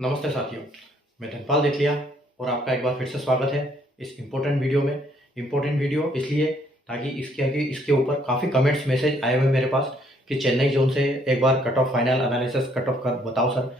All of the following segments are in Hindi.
नमस्ते साथियों, मैं धनपाल देथिया और आपका एक बार फिर से स्वागत है इस इम्पोर्टेंट वीडियो में। इम्पोर्टेंट वीडियो इसलिए ताकि इसके ऊपर काफ़ी कमेंट्स मैसेज आए हुए मेरे पास कि चेन्नई जोन से एक बार cut off final analysis cut off कर बताओ सर।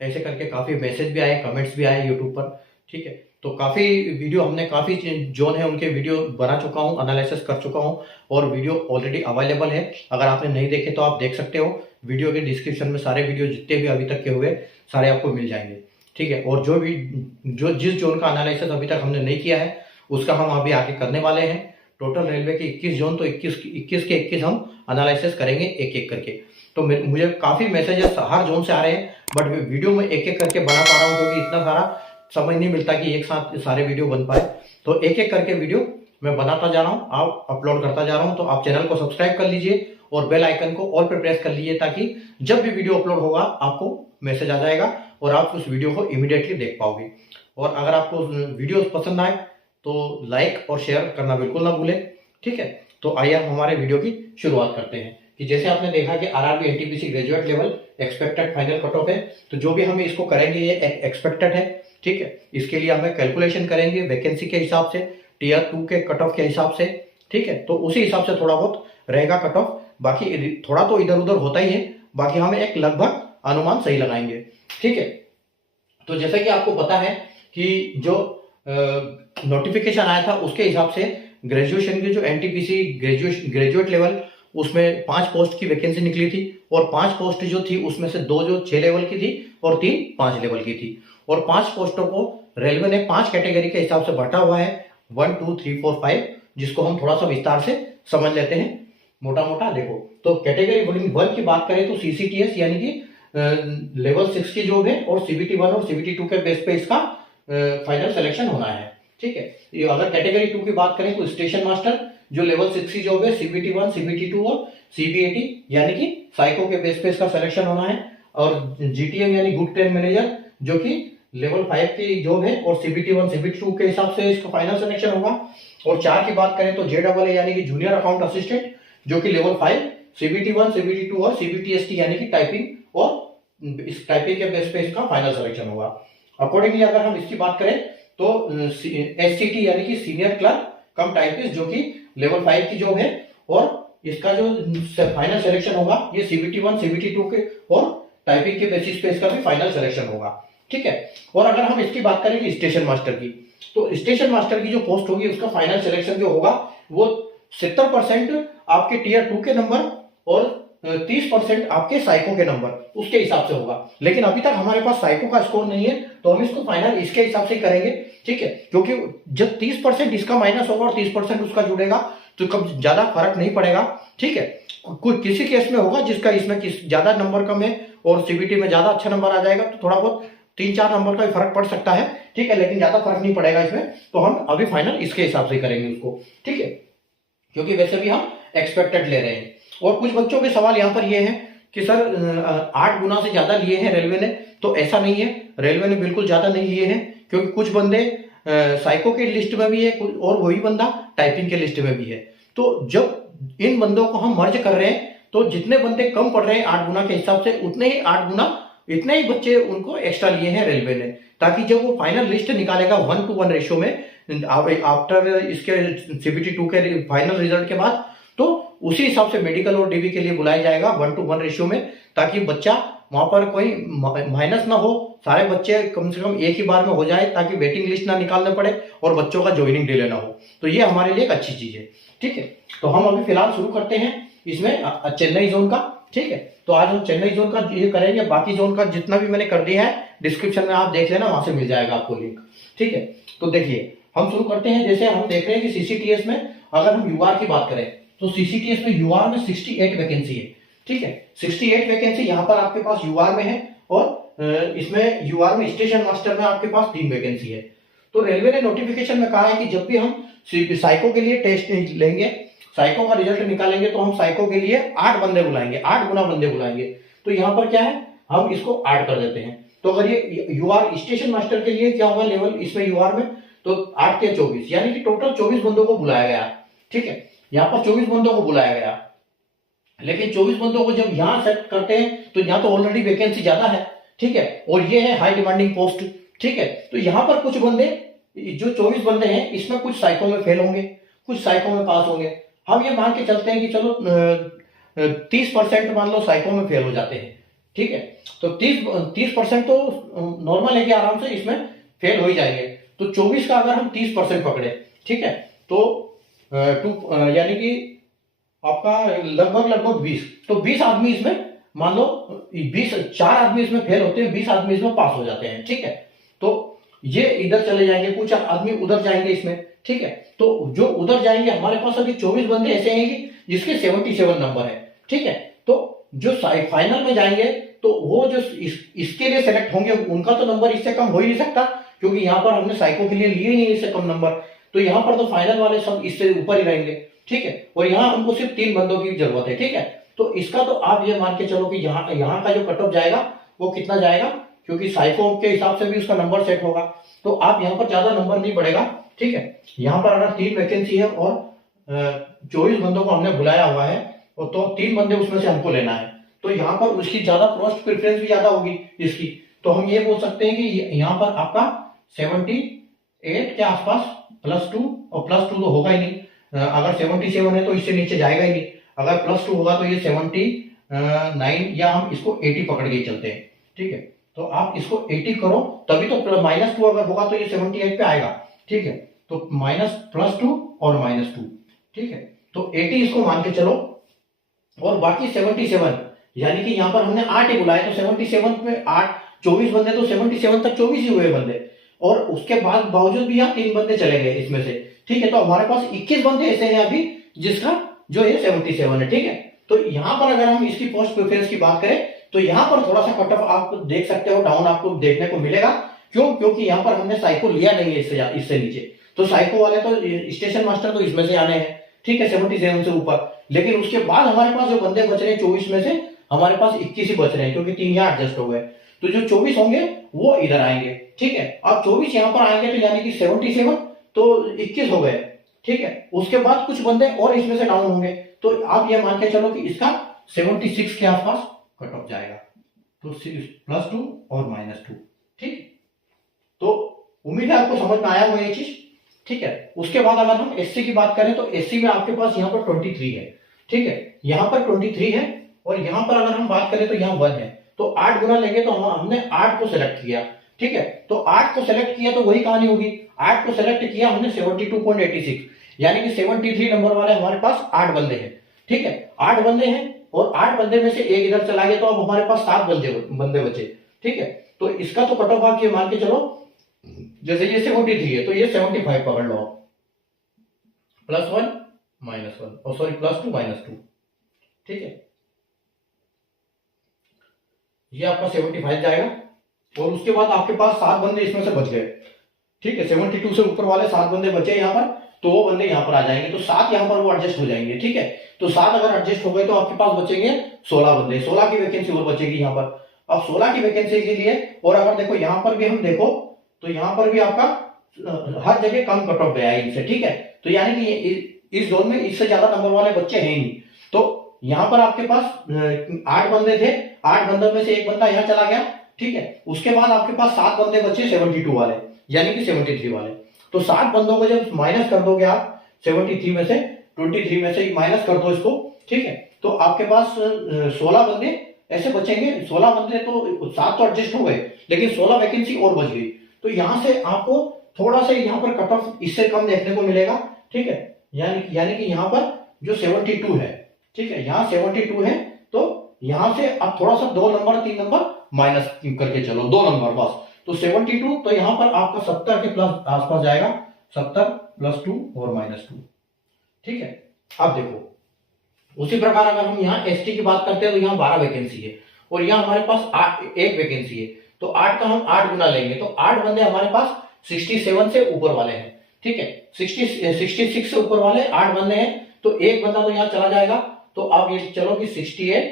ऐसे करके काफ़ी मैसेज भी आए, कमेंट्स भी आए यूट्यूब पर। ठीक है, तो काफ़ी वीडियो हमने काफ़ी जोन है उनके वीडियो बना चुका हूँ, एनालिसिस कर चुका हूँ और वीडियो ऑलरेडी अवेलेबल है। अगर आपने नहीं देखे तो आप देख सकते हो, वीडियो के डिस्क्रिप्शन में सारे वीडियो जितने भी अभी तक के हुए सारे आपको मिल जाएंगे। ठीक है, और जो जिस जोन का एनालिसिस अभी तक हमने नहीं किया है उसका हम अभी आगे करने वाले हैं। टोटल रेलवे के 21 जोन, तो 21 के 21 हम एनालिसिस करेंगे एक एक करके। तो मुझे काफ़ी मैसेजेस हर जोन से आ रहे हैं, बट वीडियो में एक एक करके बना पा रहा हूँ क्योंकि इतना सारा समय नहीं मिलता कि एक साथ सारे वीडियो बन पाए। तो एक एक करके वीडियो मैं बनाता जा रहा हूँ, आप अपलोड करता जा रहा हूँ। तो आप चैनल को सब्सक्राइब कर लीजिए और बेल आइकन को ऑल पे प्रेस कर लीजिए ताकि जब भी वीडियो अपलोड होगा आपको मैसेज आ जाएगा और आप उस वीडियो को इमीडिएटली देख पाओगे। और अगर आपको वीडियो पसंद आए तो लाइक और शेयर करना बिल्कुल ना भूलें। ठीक है, तो आइए हम हमारे वीडियो की शुरुआत करते हैं। कि जैसे आपने देखा कि RRB NTPC graduate level expected final cut off है, तो जो भी हम इसको करेंगे ये एक्सपेक्टेड है। ठीक है, इसके लिए हमें कैलकुलेशन करेंगे वैकेंसी के हिसाब से, टीयर 2 के कट ऑफ के हिसाब से। ठीक है, तो उसी हिसाब से थोड़ा बहुत रहेगा कट ऑफ, बाकी थोड़ा तो इधर उधर होता ही है, बाकी हम एक लगभग अनुमान सही लगाएंगे। ठीक है, तो जैसा कि आपको पता है कि जो नोटिफिकेशन आया था उसके हिसाब से ग्रेजुएशन की जो एनटीपीसी ग्रेजुएट लेवल उसमें 5 पोस्ट की वैकेंसी निकली थी और 5 पोस्ट जो थी उसमें से 2 जो 6 लेवल की थी और 3 5 लेवल की थी। और 5 पोस्टों को रेलवे ने 5 कैटेगरी के हिसाब से बांटा हुआ है, 1 2 3 4 5, जिसको हम थोड़ा सा विस्तार से समझ लेते हैं मोटा मोटा। देखो, तो कैटेगरी 1 की बात करें तो सीसीटीएस यानी कि लेवल 6 की जॉब है और सीबीटी 1 और सीबीटी 2 के बेस पे इसका फाइनल सिलेक्शन होना है। ठीक है, ये अगर कैटेगरी 2 की बात करें तो स्टेशन मास्टर जो लेवल 6 की जॉब है, सीबीटी 1 सीबीटी 2 और सीबीएटी यानी कि साइको के बेस पे इसका सिलेक्शन होना है। और जीटीएम यानी गुड ट्रेन मैनेजर जो कि लेवल 5 की जॉब है और सीबीटी 1 सीबीटी 2 के हिसाब से इसका फाइनल सिलेक्शन होगा। और 4 की बात करें तो जेडबल यानी कि जूनियर अकाउंट असिस्टेंट जो कि लेवल 5 सीबीटी 1 सीबीटी 2 और सीबीटीएसटी यानी कि टाइपिंग, और इस टाइपिंग के बेस पे इसका फाइनल सिलेक्शन होगा। अकॉर्डिंगली अगर हम इसकी बात करें तो एससीटी यानी कि सीनियर क्लर्क कम टाइपिस्ट जो कि लेवल 5 की जॉब है और इसका जो फाइनल सिलेक्शन होगा ये सीबीटी 1 सीबीटी 2 के और टाइपिंग के बेसिस पे इसका भी फाइनल सिलेक्शन होगा। ठीक है, और अगर हम इसकी बात करें स्टेशन मास्टर की, तो स्टेशन मास्टर की जो पोस्ट होगी उसका फाइनल सिलेक्शन जो होगा वो 70% आपके टीयर 2 के नंबर और 30% आपके साइको के नंबर उसके हिसाब से होगा। लेकिन अभी तक हमारे पास साइको का स्कोर नहीं है तो हम इसको फाइनल इसके हिसाब से करेंगे। ठीक है, क्योंकि जब 30% इसका माइनस होगा और 30% उसका जुड़ेगा तो कब ज्यादा फर्क नहीं पड़ेगा। ठीक है, कोई किसी केस में होगा जिसका इसमें ज्यादा नंबर कम है और सीबीटी में ज्यादा अच्छा नंबर आ जाएगा तो थोड़ा बहुत 3-4 नंबर का भी फर्क पड़ सकता है। ठीक है, लेकिन ज्यादा फर्क नहीं पड़ेगा इसमें, तो हम अभी फाइनल इसके हिसाब से करेंगे उसको। ठीक है, क्योंकि वैसे भी हम एक्सपेक्टेड ले रहे हैं। और कुछ बच्चों के सवाल यहाँ पर ये है कि सर 8 गुना से ज्यादा लिए हैं रेलवे ने, तो ऐसा नहीं है, रेलवे ने बिल्कुल ज्यादा नहीं लिए हैं क्योंकि कुछ बंदे साइको के लिस्ट में भी है और वही बंदा टाइपिंग के लिस्ट में भी है। तो जब इन बंदों को हम मर्ज कर रहे हैं तो जितने बंदे कम पड़ रहे हैं 8 गुना के हिसाब से उतने ही 8 गुना इतने ही बच्चे उनको एक्स्ट्रा लिए हैं रेलवे ने, ताकि जब वो फाइनल लिस्ट निकालेगा 1:1 रेशियो में आफ्टर इसके सीबीटी 2 के फाइनल रिजल्ट के बाद, तो उसी हिसाब से मेडिकल और डीबी के लिए बुलाया जाएगा 1:1 रेशियो में, ताकि बच्चा वहां पर कोई माइनस ना हो, सारे बच्चे कम से कम एक ही बार में हो जाए ताकि वेटिंग लिस्ट ना निकालने पड़े और बच्चों का ज्वाइनिंग डिले ना हो। तो ये हमारे लिए एक अच्छी चीज है। ठीक है, तो हम अभी फिलहाल शुरू करते हैं इसमें चेन्नई जोन का। ठीक है, तो आज हम चेन्नई जोन का ये करेंगे, बाकी जोन का जितना भी मैंने कर दिया है डिस्क्रिप्शन में आप देख लेना, वहां से मिल जाएगा आपको लिंक। ठीक है, तो देखिए हम शुरू करते हैं। जैसे हम देख रहे हैं कि सीसीटीएस में अगर हम यूआर की बात करें तो सीसीटीएस में यूआर में 68 वैकेंसी है। ठीक है, 68 वैकेंसी यहाँ पर आपके पास यूआर में है और इसमें यूआर में स्टेशन मास्टर में आपके पास 3 वैकेंसी है। तो रेलवे ने नोटिफिकेशन में कहा है कि जब भी हम साइको के लिए टेस्ट लेंगे, साइको का रिजल्ट निकालेंगे, तो हम साइको के लिए 8 बंदे बुलाएंगे, 8 गुना बंदे बुलाएंगे। तो यहाँ पर क्या है, हम इसको ऐड कर देते हैं। तो अगर ये यूआर स्टेशन मास्टर के लिए क्या होगा लेवल इसमें यूआर में, तो 8 के 24 यानी कि टोटल 24 बंदों को बुलाया गया। ठीक है, यहाँ पर 24 बंदों को बुलाया गया, लेकिन 24 बंदों को जब यहाँ सेट करते हैं तो यहाँ तो ऑलरेडी वैकेंसी ज्यादा है। ठीक है, और ये है हाई डिमांडिंग पोस्ट। ठीक है, तो यहाँ पर कुछ बंदे, जो 24 बंदे हैं, इसमें कुछ साइको में फेल होंगे, कुछ साइको में पास होंगे। हम ये मान के चलते हैं कि चलो 30% मान लो साइको में फेल हो जाते हैं। ठीक है, तो 30% तो नॉर्मल है कि आराम से इसमें फेल हो ही जाएंगे। तो 24 का अगर हम 30% पकड़े, ठीक है, तो यानी कि आपका लगभग 20, तो 20 आदमी इसमें मान लो 4 आदमी इसमें फेल होते हैं, 20 आदमी इसमें पास हो जाते हैं। ठीक है, तो ये इधर चले जाएंगे, कुछ आदमी उधर जाएंगे इसमें। ठीक है, तो जो उधर जाएंगे, हमारे पास अभी 24 बंदे ऐसे हैं कि जिसके 77 नंबर है। ठीक है, तो जो फाइनल में जाएंगे तो वो जो इसके लिए सेलेक्ट होंगे, उनका तो नंबर इससे कम हो ही नहीं सकता, क्योंकि यहाँ पर हमने साइको के लिए लिए नहीं इससे कम नंबर। तो यहाँ पर तो फाइनल वाले सब इससे ऊपर ही रहेंगे। ठीक है, और यहाँ हमको सिर्फ 3 बंदों की जरूरत है। ठीक है, तो इसका तो आप ये मान के चलो कि यहाँ का जो कट ऑफ जाएगा वो कितना जाएगा, क्योंकि साइको के हिसाब से भी उसका नंबर सेट होगा। तो आप यहाँ पर ज्यादा नंबर नहीं बढ़ेगा। ठीक है, यहाँ पर अगर 3 वैकेंसी है और 24 बंदों को हमने बुलाया हुआ है, तो 3 बंदे उसमें से हमको लेना है, तो यहाँ पर उसकी ज्यादा कॉस्ट प्रेफरेंस भी ज्यादा होगी इसकी। तो हम ये बोल सकते हैं कि यहाँ पर आपका 78 के आसपास +2, और +2 तो होगा ही नहीं, अगर 77 है तो इससे नीचे जाएगा ही नहीं। अगर +2 होगा तो ये 79, या हम इसको 80 पकड़ के चलते हैं। ठीक है, तो आप इसको 80 करो, तभी तो -2 अगर होगा तो ये 78 पे आएगा। ठीक है, तो +2 और -2। ठीक है, तो 80 इसको मान के चलो, और बाकी 77, यानी कि यहाँ पर हमने 8 ही बुलाए, तो 77 पे 8, 24 बंदे, तो 77 तक 24 ही हुए बंदे, और उसके बाद बावजूद भी यहाँ 3 बंदे चले गए इसमें से। ठीक है, तो हमारे पास 21 बंदे ऐसे हैं अभी जिसका जो है 77 है। ठीक है, तो यहाँ पर अगर हम इसकी पोस्ट प्रेफरेंस की बात करें तो यहाँ पर थोड़ा सा कट ऑफ आप देख सकते हो, डाउन आपको देखने को मिलेगा। क्यों? क्योंकि यहाँ पर हमने साइको लिया नहीं है इससे नीचे, तो साइको वाले तो स्टेशन मास्टर तो इसमें से आने हैं। ठीक है, 77 से ऊपर, लेकिन उसके बाद हमारे पास जो बंदे बच रहे हैं 24 में से हमारे पास 21 ही बच रहे हैं, क्योंकि 3 यहाँ एडजस्ट हो गए। तो जो 24 होंगे वो इधर आएंगे। ठीक है, अब 24 यहाँ पर आएंगे, तो यानी कि 77 तो 21 हो गए। ठीक है, उसके बाद कुछ बंदे और इसमें से डाउन होंगे, तो आप ये मान के चलो कि इसका 76 के आसपास कट ऑफ जाएगा, तो +2 और -2। ठीक, तो उम्मीद है आपको समझ में आया होगा ये चीज। ठीक है, उसके बाद अगर हम एससी की बात करें तो एससी में आपके पास यहाँ पर 23 है। ठीक है, यहाँ पर 23 है, और यहाँ पर अगर हम बात करें तो यहाँ 1 है, तो 8 गुना लेंगे तो हमने 8 को सेलेक्ट किया। ठीक है, तो 8 को सेलेक्ट किया तो वही कहानी होगी, 8 को सेलेक्ट किया हमने 72.86, यानी कि 73 नंबर वाले हमारे पास 8 बंदे हैं। ठीक है, 8 बंदे हैं, और 8 बंदे में से एक इधर चला गया, तो अब हमारे पास 7 बंदे बचे। ठीक है, तो इसका तो कट ऑफ आप ये मान के चलो, जैसे ये 73 है तो ये 75 पकड़ लो, +1 -1, और सॉरी +2 -2। ठीक है, ये आपका 75 जाएगा, और उसके बाद आपके पास 7 बंदे इसमें से बच गए। ठीक है, 72 से ऊपर वाले 7 बंदे बचे यहाँ पर, तो वो बंदे यहाँ पर आ जाएंगे, तो 7 यहाँ पर वो एडजस्ट हो जाएंगे। ठीक है, तो 7 अगर एडजस्ट हो गए तो आपके पास बचेंगे 16 बंदे, 16 की वैकेंसी और बचेगी यहाँ पर। अब 16 की वैकेंसी के लिए, और अगर देखो यहाँ पर भी हम देखो तो यहाँ पर भी आपका हर जगह कम कट ऑफ गया है इनसे। ठीक है, तो यानी कि इस जोन में इससे ज्यादा नंबर वाले बच्चे हैं नहीं। तो यहाँ पर आपके पास 8 बंदे थे, 8 बंदों में से एक बंदा यहाँ चला गया। ठीक है, उसके बाद आपके पास 7 बंदे बचे 72 वाले, यानी कि 73 वाले। तो 7 बंदों को जब माइनस कर दोगे आप 73 में से, 23 में से माइनस कर दो इसको। ठीक है, तो आपके पास 16 बंदे ऐसे बचेंगे। 16 बंदे तो 7 तो एडजस्ट हो गए, लेकिन 16 वैकेंसी और बच गई। तो यहां से आपको थोड़ा सा यहाँ पर कट ऑफ इससे कम देखने को मिलेगा। ठीक है, यानी कि यहाँ पर जो 72 है, ठीक है, यहाँ 72 है, तो यहां से आप थोड़ा सा 2 नंबर 3 नंबर माइनस करके चलो, 2 नंबर बस। तो 72, तो यहाँ पर आपका 70 के प्लस आसपास जाएगा, 70 +2 और -2। ठीक है, अब देखो उसी प्रकार अगर हम यहाँ एसटी की बात करते हैं तो यहाँ 12 वैकेंसी है, और यहाँ हमारे पास 1 वैकेंसी है, तो 8 का हम 8 गुना लेंगे, तो 8 बंदे हमारे पास 67 से ऊपर वाले हैं। ठीक है, 66 से ऊपर वाले 8 बंदे हैं, तो एक बंदा तो यहाँ चला जाएगा। तो आप ये चलो कि 68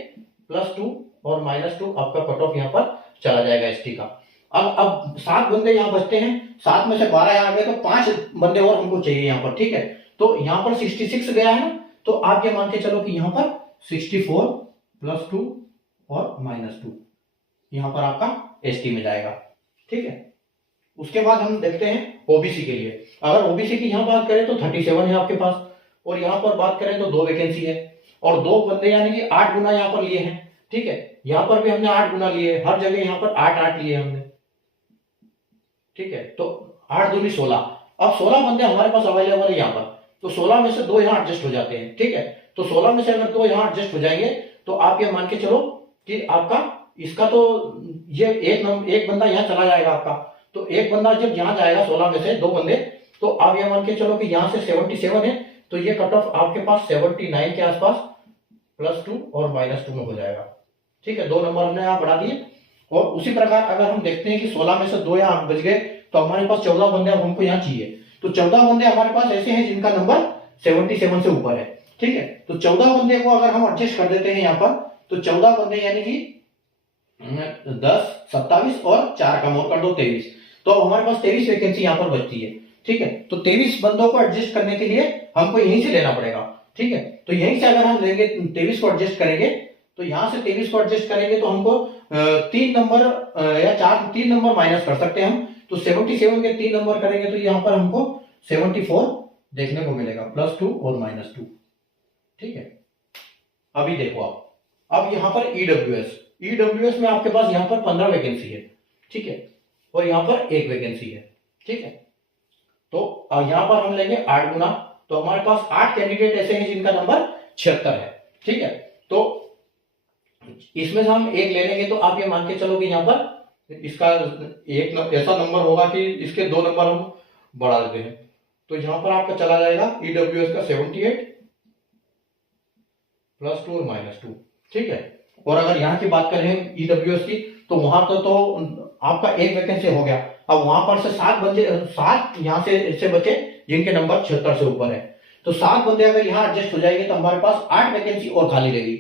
+2 और -2 आपका कट ऑफ यहाँ पर चला जाएगा एसटी का। अब 7 बंदे यहाँ बचते हैं, 7 में से 12 आ गए, तो 5 बंदे और हमको चाहिए यहाँ पर। ठीक है, तो यहाँ पर 66 गया है ना, तो आप ये मान के चलो कि यहाँ पर 64 +2 और -2, यहाँ पर आपका एसटी में जाएगा। ठीक है, उसके बाद हम देखते हैं ओबीसी के लिए। अगर ओबीसी की यहाँ बात करें तो 37 है आपके पास, और यहाँ पर बात करें तो 2 वैकेंसी है और 2 बंदे यानी कि 8 गुना यहाँ पर लिए हैं। ठीक है, यहाँ पर भी हमने 8 गुना लिए, हर जगह यहाँ पर 8-8 लिए हमने। ठीक है, तो 8 दूनी 16। अब 16 बंदे हमारे पास अवेलेबल है यहाँ पर, तो 16 में से 2 यहाँ एडजस्ट हो जाते हैं। ठीक है, तो 16 में से अगर 2 यहाँ एडजस्ट हो जाएंगे तो आप ये मान के चलो कि आपका इसका तो ये एक बंदा यहाँ चला जाएगा आपका, तो एक बंदा जब यहाँ जाएगा 16 में से 2 बंदे, तो आप ये मान के चलो कि यहाँ से 77 है, तो ये कट ऑफ आपके पास 79 के आसपास +2 और -2 में हो जाएगा। ठीक है, 2 नंबर हमने यहाँ बढ़ा दिए। और उसी प्रकार अगर हम देखते हैं कि 16 में से 2 यहाँ बच गए, तो हमारे पास 14 बंदे अब हमको यहाँ चाहिए। तो 14 बंदे हमारे पास ऐसे हैं जिनका नंबर 77 से ऊपर है। ठीक है, तो 14 बंदे को अगर हम एडजस्ट कर देते हैं यहाँ पर, तो 14 बंदे यानी कि 10, 27 और 4 कम और कर दो 23, तो हमारे पास 23 वैकेंसी यहाँ पर बचती है। ठीक है, तो 23 बंदों को एडजस्ट करने के लिए हमको यहीं से लेना पड़ेगा। ठीक है, तो यहीं से अगर हम लेंगे 23 को एडजस्ट करेंगे, तो यहां से 23 को एडजस्ट करेंगे तो हमको 3 नंबर या 3 नंबर माइनस कर सकते हैं हम। तो 77 के 3 नंबर करेंगे तो यहाँ पर हमको 74 देखने को मिलेगा, +2 और -2। ठीक है, अभी देखो आप, अब यहाँ पर ईडब्ल्यूएस में आपके पास यहाँ पर 15 वैकेंसी है। ठीक है, और यहाँ पर 1 वैकेंसी है। ठीक है, तो यहाँ पर हम लेंगे 8 गुना, तो हमारे पास 8 कैंडिडेट ऐसे हैं जिनका नंबर 76 है। ठीक है, तो इसमें से हम एक ले लेंगे, तो आप ये मान के चलो कि यहाँ पर इसका एक ऐसा नंबर होगा कि इसके 2 नंबर हम बढ़ा देते हैं, तो यहाँ पर आपका चला जाएगा ईडब्ल्यूएस का 78 +2 और -2। ठीक है, और अगर यहाँ की बात करें ईडब्ल्यूएस की, तो वहां तो आपका 1 वैकेंसी हो गया। अब वहां पर से 7 यहाँ से बचे जिनके नंबर 76 से ऊपर है, तो 7 बंदे अगर यहाँ एडजस्ट हो जाएंगे तो हमारे पास 8 वैकेंसी और खाली रहेगी।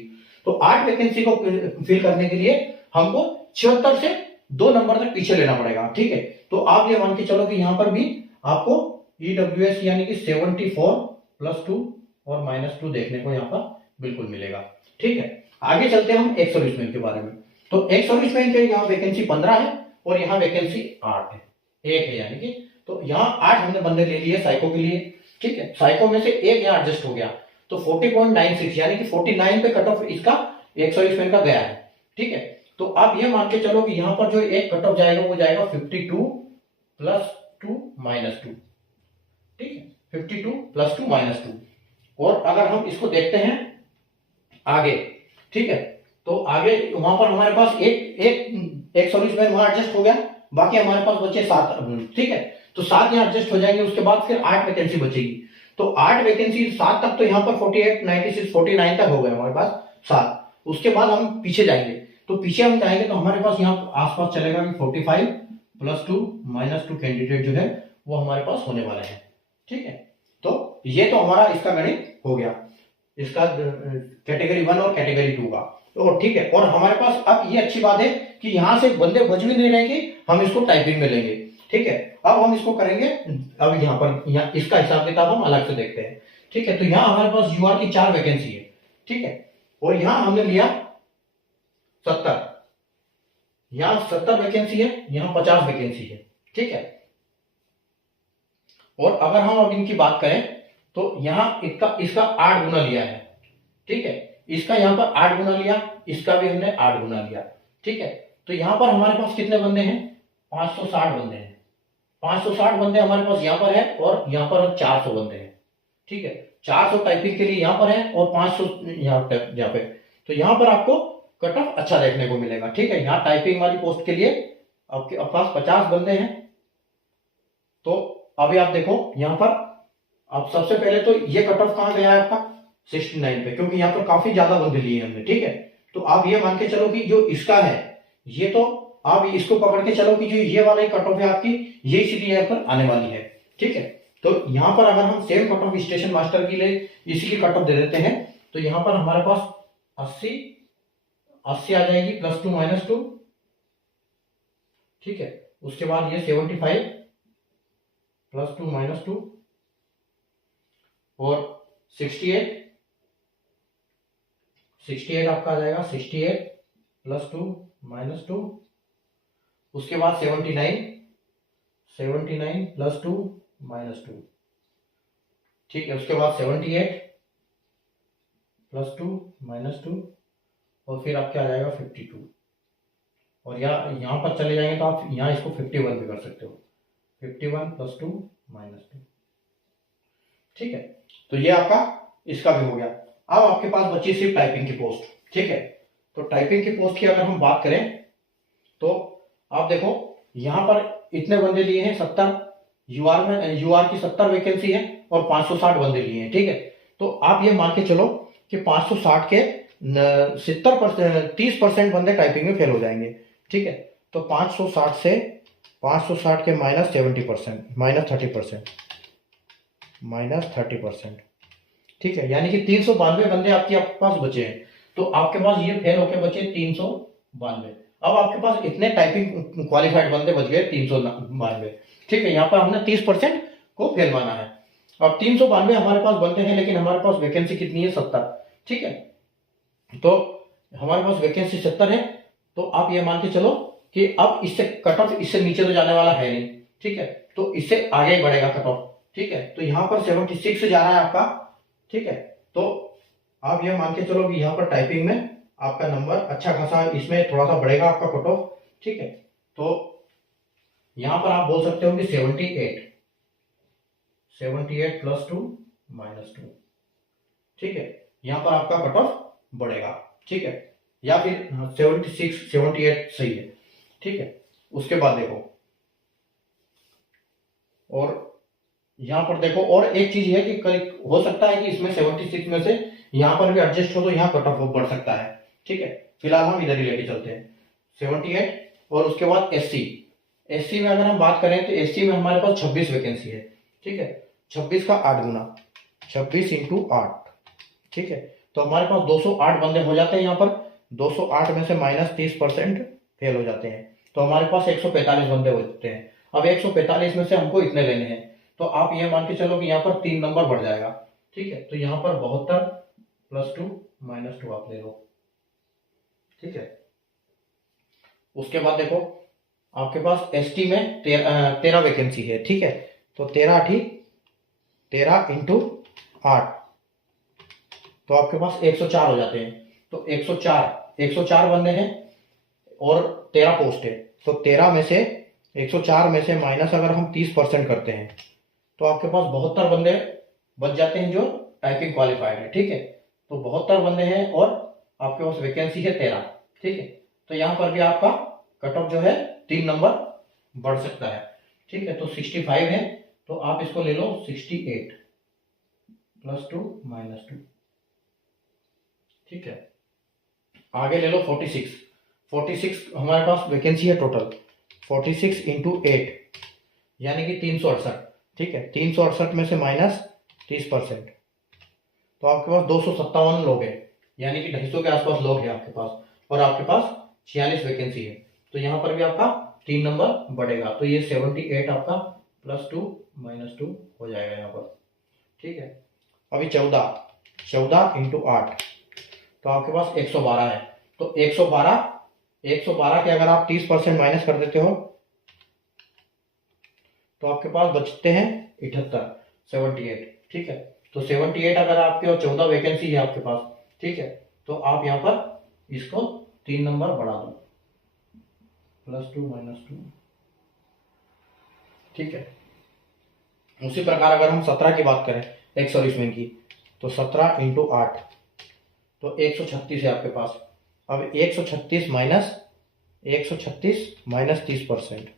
तो 8 वैकेंसी को फिल करने के लिए हमको 76 से 2 नंबर तक पीछे लेना पड़ेगा। ठीक है, तो आप ये मान के चलो कि यहाँ पर भी आपको ईडब्ल्यूएस यानी कि 74 +2 और -2 देखने को यहाँ पर बिल्कुल मिलेगा। ठीक है, आगे चलते हैं हम एक्स सर्विसमैन के बारे में। तो एक्स सर्विसमैन के यहाँ वैकेंसी 15 है और यहाँ वैकेंसी 8 है, 1 है यानी कि, तो यहाँ 8 हमने बंदे ले लिए साइको के लिए। ठीक है, साइको में से 1 यहाँ एडजस्ट हो गया, तो 40.96 यानी कि 49 पे कट ऑफ इसका एक्स सर्विसमैन का गया है। ठीक है, तो आप ये मान के चलो कि यहाँ पर जो एक कट ऑफ जाएगा वो जाएगा 52 +2 -2। ठीक है, 52 +2 -2। और अगर हम इसको देखते हैं आगे, ठीक है, तो आगे वहां पर हमारे पास एक सर्विसमैन वहां एडजस्ट हो गया, बाकी हमारे पास बचे 7। ठीक है, तो 7 यहाँ एडजस्ट हो जाएंगे, उसके बाद फिर 8 वैकेंसी बचेगी। तो 8 वैकेंसी 7 तक, तो यहाँ पर 48, 96, 49 तक हो गए हमारे पास 7। उसके बाद हम पीछे जाएंगे, तो पीछे हम जाएंगे तो हमारे पास यहाँ आसपास चलेगा कि 45 +2 -2 कैंडिडेट जो है वो हमारे पास होने वाले हैं। ठीक है, तो ये तो हमारा इसका गणित हो गया, इसका कैटेगरी 1 और कैटेगरी 2 का। तो ठीक है, और हमारे पास अब ये अच्छी बात है कि यहां से बंदे बच भी नहीं रहेंगे, हम इसको टाइपिंग में लेंगे। ठीक है, अब हम इसको करेंगे, अब यहाँ पर इसका हिसाब किताब हम अलग से देखते हैं। ठीक है, तो यहाँ हमारे पास यूआर की 4 वैकेंसी है। ठीक है, और यहाँ हमने लिया 70, यहाँ 70 वैकेंसी है, यहाँ 50 वैकेंसी है। ठीक है, और अगर हम अब इनकी बात करें तो यहाँ इसका 8 गुना लिया है। ठीक है, इसका यहाँ पर 8 गुना लिया, इसका भी हमने 8 गुना लिया। ठीक है, तो यहाँ पर हमारे पास कितने बंदे हैं, 560 बंदे हैं। 560 बंदे हमारे पास यहाँ पर है, और यहाँ पर 400 बंदे हैं। ठीक है, 400 टाइपिंग के लिए यहाँ पर है और 500 यहाँ पे, तो यहाँ पर आपको कट ऑफ अच्छा देखने को मिलेगा। ठीक है, यहाँ टाइपिंग वाली पोस्ट के लिए आपके पास 50 बंदे हैं। तो अभी आप देखो यहाँ पर, अब सबसे पहले तो ये कट ऑफ कहाँ गया है आपका 69 पे, क्योंकि यहाँ पर काफी ज्यादा बंदे लिए हमने। ठीक है, तो आप ये मान के चलो कि जो इसका है ये, तो आप इसको पकड़ के चलो कि जो ये वाला कट ऑफ है आपकी, ये सीधी यहाँ पर आने वाली है। ठीक है, तो यहाँ पर अगर हम same cut off station master के लिए इसी की कट ऑफ दे देते हैं, तो यहाँ पर हमारे पास 80 आ जाएगी, +2 -2। ठीक है, उसके बाद ये 75 +2 -2 और 68 आपका आ जाएगा, 68 +2 -2, उसके बाद 79 +2 -2, ठीक है। उसके बाद 78 +2 -2, और फिर आपके आ जाएगा 52, और यहाँ पर चले जाएंगे तो आप यहाँ इसको 51 भी कर सकते हो, 51 +2 -2, ठीक है। तो ये आपका इसका भी हो गया। अब आपके पास बची सिर्फ टाइपिंग की पोस्ट, ठीक है। तो टाइपिंग की पोस्ट की अगर हम बात करें तो आप देखो यहां पर इतने बंदे लिए हैं 70, यूआर की 70 वैकेंसी है और 560 बंदे लिए हैं, ठीक है। तो आप ये मान के चलो कि 560 के 70% 30% बंदे टाइपिंग में फेल हो जाएंगे, ठीक है। तो 560 के -70%, -30%, ठीक है। यानी कि 392 बंदे आपके पास बचे हैं। तो आपके पास ये फेल होके बचे 392। अब आपके पास इतने टाइपिंग क्वालिफाइड बंदे बच गए 392, ठीक है। यहाँ पर हमने 30% को फेल माना है। अब 392 हमारे पास बंदे हैं, लेकिन हमारे पास वैकेंसी कितनी है? 70, ठीक है। तो हमारे पास वैकेंसी 70 है। तो आप ये मान के चलो कि अब इससे कट ऑफ इससे नीचे तो जाने वाला है नहीं, ठीक है। तो इससे आगे बढ़ेगा कट ऑफ, ठीक है। तो यहाँ पर 76 से जा रहा है आपका, ठीक है। तो आप ये मान के चलो कि यहाँ पर टाइपिंग में आपका नंबर अच्छा खासा, इसमें थोड़ा सा बढ़ेगा आपका कट ऑफ, ठीक है। तो यहाँ पर आप बोल सकते हो कि 78 +2 -2, ठीक है। यहाँ पर आपका कट ऑफ बढ़ेगा, ठीक है। या फिर 76 78 सही है, ठीक है। उसके बाद देखो, और यहाँ पर देखो और एक चीज है कि हो सकता है कि इसमें 76 में से यहाँ पर भी एडजस्ट हो तो यहाँ कट ऑफ बढ़ सकता है, ठीक है। फिलहाल हम इधर ही लेके चलते हैं 78। और उसके बाद एससी में अगर हम बात करें तो एससी में हमारे पास 26 वैकेंसी है, ठीक है। 26 का 8 गुना, 26 × 8, ठीक है। तो हमारे पास 208 बंदे हो जाते हैं। यहाँ पर 208 में से -30% फेल हो जाते हैं, तो हमारे पास 145 बंदे होते हैं। अब 145 में से हमको इतने लेने हैं, तो आप ये मान के चलो कि यहाँ पर 3 नंबर बढ़ जाएगा, ठीक है। तो यहाँ पर 72 +2 -2 आप ले लो, ठीक है। उसके बाद देखो आपके पास एसटी में 13 वैकेंसी है, ठीक है। तो 13 × 8, तो आपके पास 104 हो जाते हैं। तो 104 बंदे हैं और 13 पोस्ट है। तो 13 में से 104 में से माइनस अगर हम 30% करते हैं तो आपके पास 72 बंदे बच जाते हैं जो टाइपिंग क्वालिफाइड है, ठीक है। तो 72 बंदे हैं और आपके पास वैकेंसी है 13, ठीक है। तो यहाँ पर भी आपका कट ऑफ जो है 3 नंबर बढ़ सकता है, ठीक है। तो 65 है, तो आप इसको ले लो 68 +2 -2, ठीक है। आगे ले लो 46 हमारे पास वैकेंसी है टोटल 46 × 8, यानी कि 368, ठीक है। 368 में से -30%, तो आपके पास 257 लोग हैं, यानी कि 250 के आसपास लोग हैं आपके पास, और आपके पास 46 वैकेंसी है। तो यहाँ पर भी आपका 3 नंबर बढ़ेगा। तो ये 78 आपका +2 -2 हो जाएगा यहाँ पर, ठीक है। अभी 14 × 8, तो आपके पास 112 है। तो 112 के अगर आप 30% माइनस कर देते हो तो आपके पास बचते हैं 78, ठीक है। तो 78 अगर आपके और 14 वैकेंसी है आपके पास, ठीक है। तो आप यहाँ पर इसको 3 नंबर बढ़ा दो, +2 -2, ठीक है। उसी प्रकार अगर हम 17 की बात करें एक्स सर्विसमैन की, तो 17 × 8, तो 136 है आपके पास। अब 136 -30%,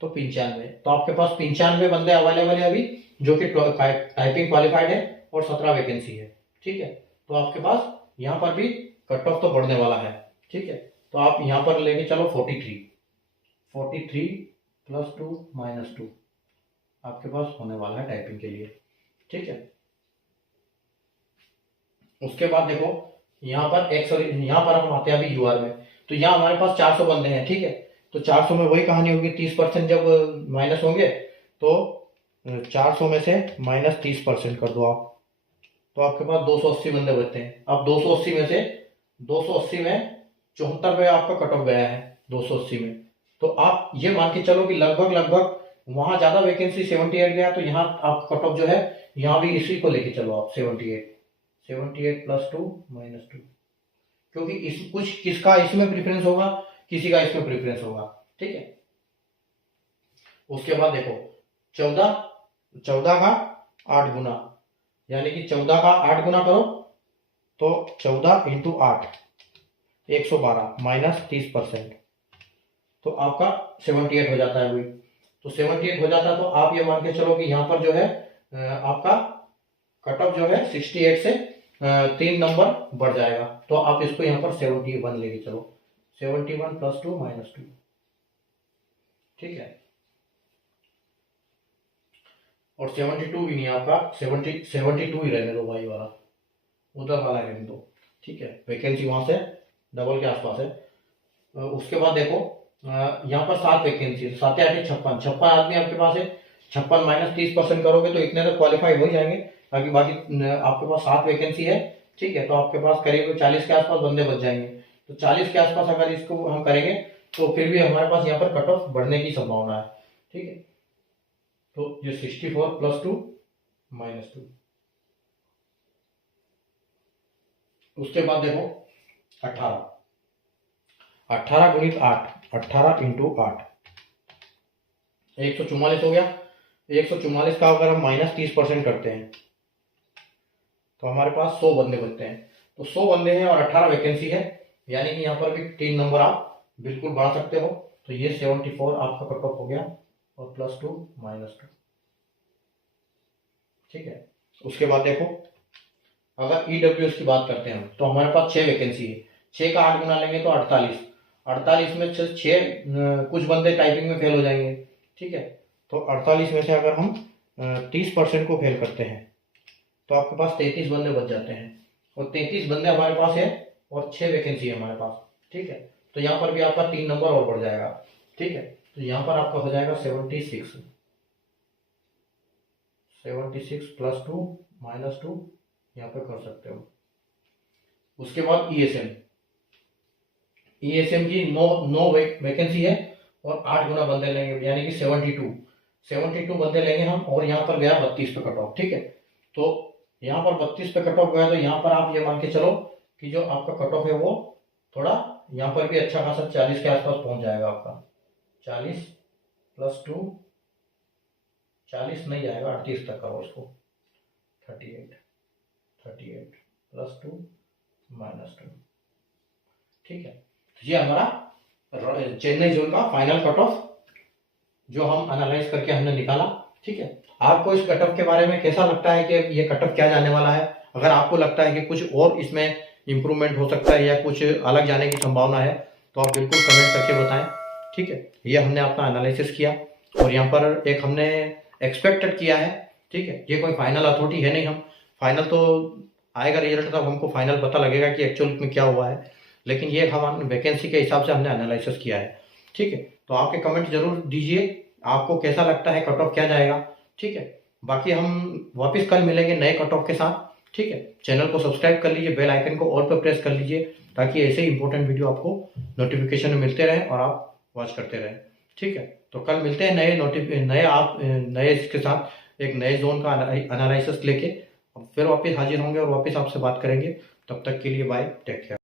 तो 95। तो आपके पास 95 बंदे अवेलेबल है अभी, जो कि टाइपिंग क्वालिफाइड है और 17 वैकेंसी है, ठीक है। तो आपके पास यहाँ पर भी कट ऑफ तो बढ़ने वाला है, ठीक है। तो आप यहाँ पर लेके चलो 43 +2 -2 आपके पास होने वाला है टाइपिंग के लिए, ठीक है। उसके बाद देखो यहाँ पर हम आते हैं अभी यूआर में। तो यहाँ हमारे पास 400 बंदे हैं, ठीक है। तो 400 में वही कहानी होगी, 30% जब माइनस होंगे तो 400 में से -30% कर दो आप, तो आपके पास 280 बंदे बचते हैं। अब 280 में 74 पे आपका कट ऑफ गया है 280 में, तो आप ये मान के चलो कि लगभग लगभग वहां ज्यादा वैकेंसी 78 गया, तो यहाँ आप कट ऑफ जो है यहाँ भी इसी को लेके चलो आप 78 प्लस 2 माइनस 2, क्योंकि इस कुछ किसका इसमें प्रेफरेंस होगा, किसी का इसमें प्रेफरेंस होगा, ठीक है। उसके बाद देखो 14 का 8 गुना, यानी कि 14 का 8 गुना करो तो 14 इंटू 8 112 माइनस 30%, तो आपका 78 हो जाता है वही। तो 78 हो जाता है, तो आप ये मान के चलो कि यहाँ पर जो है आपका कट ऑफ जो है 68 से 3 नंबर बढ़ जाएगा, तो आप इसको यहाँ पर 71 लेके चलो, 71 प्लस 2 माइनस 2, ठीक है। और 72 भी नहीं है आपका, 72 ही रहने दो भाई वाला, उधर वाला रहने दो, ठीक है। वैकेंसी वहां से डबल के आसपास है। उसके बाद देखो यहाँ पर 7 वैकेंसी है, 7 8 56 आदमी आपके पास है, 56 माइनस 30% करोगे तो इतने तो क्वालिफाई हो जाएंगे। बाकी आपके पास 7 वैकेंसी है, ठीक है, तो आपके पास करीब 40 के आसपास बंदे बच जाएंगे। तो 40 के आसपास अगर इसको हम करेंगे तो फिर भी हमारे पास यहाँ पर कट ऑफ बढ़ने की संभावना है, ठीक है। तो ये 64 प्लस 2 माइनस 2, उसके बाद देखो 18 गुणित 8, 18 इंटू 8 144 हो गया। 144 का अगर हम माइनस 30% करते हैं तो हमारे पास 100 बंदे बनते हैं। तो 100 बंदे हैं और 18 वैकेंसी है, यानी कि यहाँ पर भी 3 नंबर आप बिल्कुल बढ़ा सकते हो। तो ये 74 आपका कट ऑफ हो गया और प्लस 2 माइनस 2, ठीक है। उसके बाद देखो अगर ईडब्ल्यूएस की बात करते हैं तो हमारे पास 6 वैकेंसी है, 6 का 8 गुना लेंगे तो 48 में से 6 कुछ बंदे टाइपिंग में फेल हो जाएंगे, ठीक है। तो 48 में से अगर हम 30% को फेल करते हैं तो आपके पास 33 बंदे बच जाते हैं, और 33 बंदे हमारे पास है और 6 वैकेंसी है हमारे पास, ठीक है। तो यहाँ पर भी आपका 3 नंबर और बढ़ जाएगा, ठीक है। तो यहाँ पर आपका हो जाएगा 76 प्लस 2 माइनस 2, यहाँ पे कर सकते हो। उसके बाद ईएसएम की 9 वैकेंसी है और 8 गुना बंदे लेंगे, यानी कि 72 बंदे लेंगे हम, और यहाँ पर गया 32 पे कट ऑफ, ठीक है। तो यहाँ पर 32 पे कट ऑफ गया, तो यहाँ पर आप ये मान के चलो कि जो आपका कट ऑफ है वो थोड़ा यहाँ पर भी अच्छा खासा 40 के आसपास पहुंच जाएगा आपका। 40 प्लस 2, 40 नहीं जाएगा, 38 तक करो उसको, 38 प्लस 2 माइनस 2, ठीक है। तो ये हमारा चेन्नई जोन का फाइनल कट ऑफ जो हम एनालाइज करके हमने निकाला, ठीक है। आपको इस कट ऑफ के बारे में कैसा लगता है कि ये कट ऑफ क्या जाने वाला है? अगर आपको लगता है कि कुछ और इसमें इंप्रूवमेंट हो सकता है या कुछ अलग जाने की संभावना है तो आप बिल्कुल कमेंट करके बताएं, ठीक है। ये हमने अपना एनालिसिस किया और यहाँ पर एक हमने एक्सपेक्टेड किया है, ठीक है। ये कोई फाइनल अथॉरिटी है नहीं, हम फाइनल तो आएगा रिजल्ट तब हमको फाइनल पता लगेगा कि एक्चुअल में क्या हुआ है, लेकिन ये हम वैकेंसी के हिसाब से हमने एनालिसिस किया है, ठीक है। तो आपके कमेंट जरूर दीजिए, आपको कैसा लगता है कट ऑफ क्या जाएगा, ठीक है। बाकी हम वापस कल मिलेंगे नए कट ऑफ के साथ, ठीक है। चैनल को सब्सक्राइब कर लीजिए, बेल आइकन को ऑल पर प्रेस कर लीजिए ताकि ऐसे ही इंपॉर्टेंट वीडियो आपको नोटिफिकेशन में मिलते रहे और आप वॉच करते रहें, ठीक है। तो कल मिलते हैं नए इसके साथ एक नए जोन का एनालिसिस लेके, फिर वापस हाजिर होंगे और वापस आपसे बात करेंगे। तब तक के लिए बाय, टेक केयर।